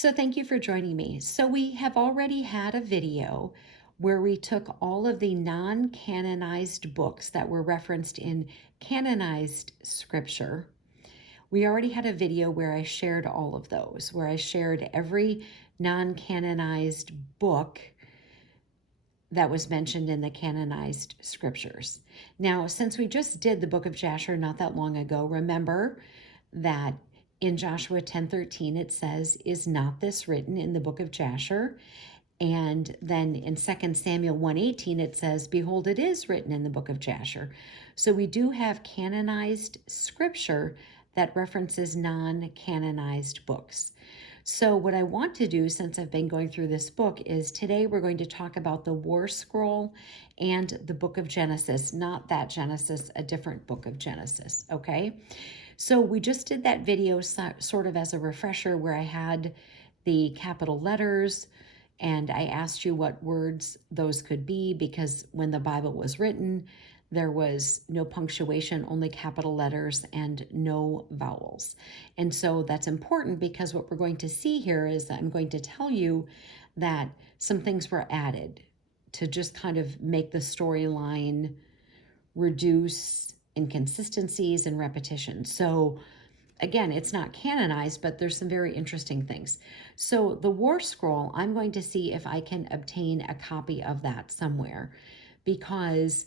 So thank you for joining me. So we have already had a video where we took all of the non-canonized books that were referenced in canonized scripture. We already had a video where I shared all of those, where I shared every non-canonized book that was mentioned in the canonized scriptures. Now, since we just did the book of Jasher not that long ago, remember that in Joshua 10:13 it says, "Is not this written in the book of Jasher?" And then in 2 Samuel 1:18 it says, "Behold, it is written in the book of Jasher." So we do have canonized scripture that references non-canonized books. So what I want to do, since I've been going through this book, is today we're going to talk about the War Scroll and the book of Genesis, not that Genesis, a different book of Genesis, okay? So we just did that video sort of as a refresher where I had the capital letters and I asked you what words those could be, because when the Bible was written, there was no punctuation, only capital letters and no vowels. And so that's important because what we're going to see here is that I'm going to tell you that some things were added to just kind of make the storyline reduce inconsistencies and repetition. So again, it's not canonized, but there's some very interesting things. So the War Scroll, I'm going to see if I can obtain a copy of that somewhere, because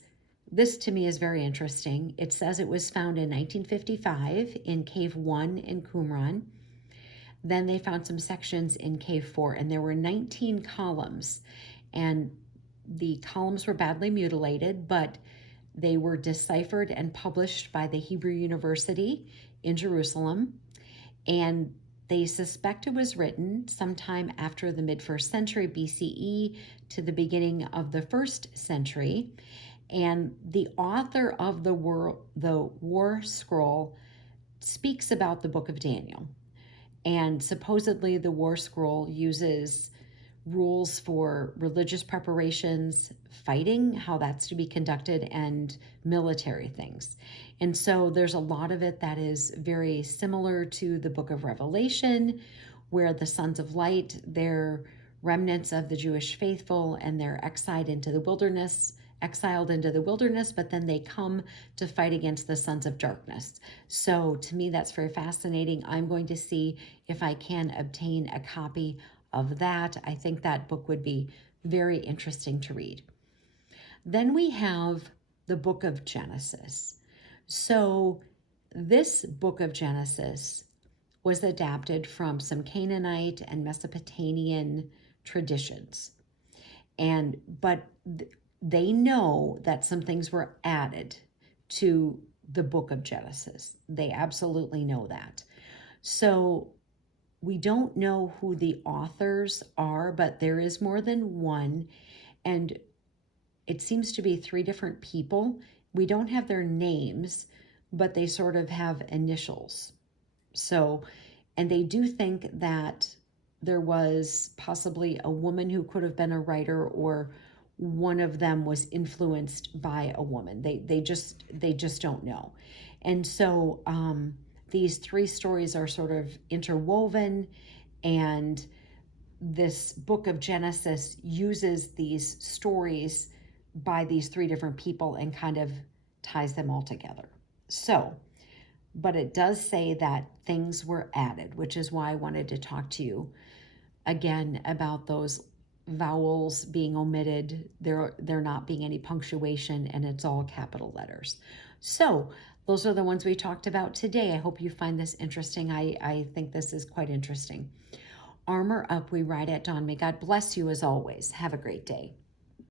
this to me is very interesting. It says it was found in 1955 in Cave 1 in Qumran. Then they found some sections in Cave 4, and there were 19 columns. And the columns were badly mutilated, but they were deciphered and published by the Hebrew University in Jerusalem. And they suspect it was written sometime after the mid-1st century BCE to the beginning of the 1st century. And the author of the War Scroll speaks about the book of Daniel. And supposedly the War Scroll uses rules for religious preparations, fighting, how that's to be conducted, and military things. And so there's a lot of it that is very similar to the book of Revelation, where the sons of light, they're remnants of the Jewish faithful, and they're exiled into the wilderness, but then they come to fight against the sons of darkness. So to me, that's very fascinating. I'm going to see if I can obtain a copy of that. I think that book would be very interesting to read. Then we have the book of Genesis. So this book of Genesis was adapted from some Canaanite and Mesopotamian traditions. But they know that some things were added to the book of Genesis. They absolutely know that. So we don't know who the authors are, but there is more than one, and it seems to be 3 different people. We don't have their names, but they sort of have initials. So, and they do think that there was possibly a woman who could have been a writer, or one of them was influenced by a woman. They just don't know. And so these 3 stories are sort of interwoven, and this book of Genesis uses these stories by these 3 different people and kind of ties them all together. So, but it does say that things were added, which is why I wanted to talk to you again about those vowels being omitted, there not being any punctuation, and it's all capital letters. So those are the ones we talked about today. I hope you find this interesting. I think this is quite interesting. Armor up, we ride at dawn. May God bless you as always. Have a great day.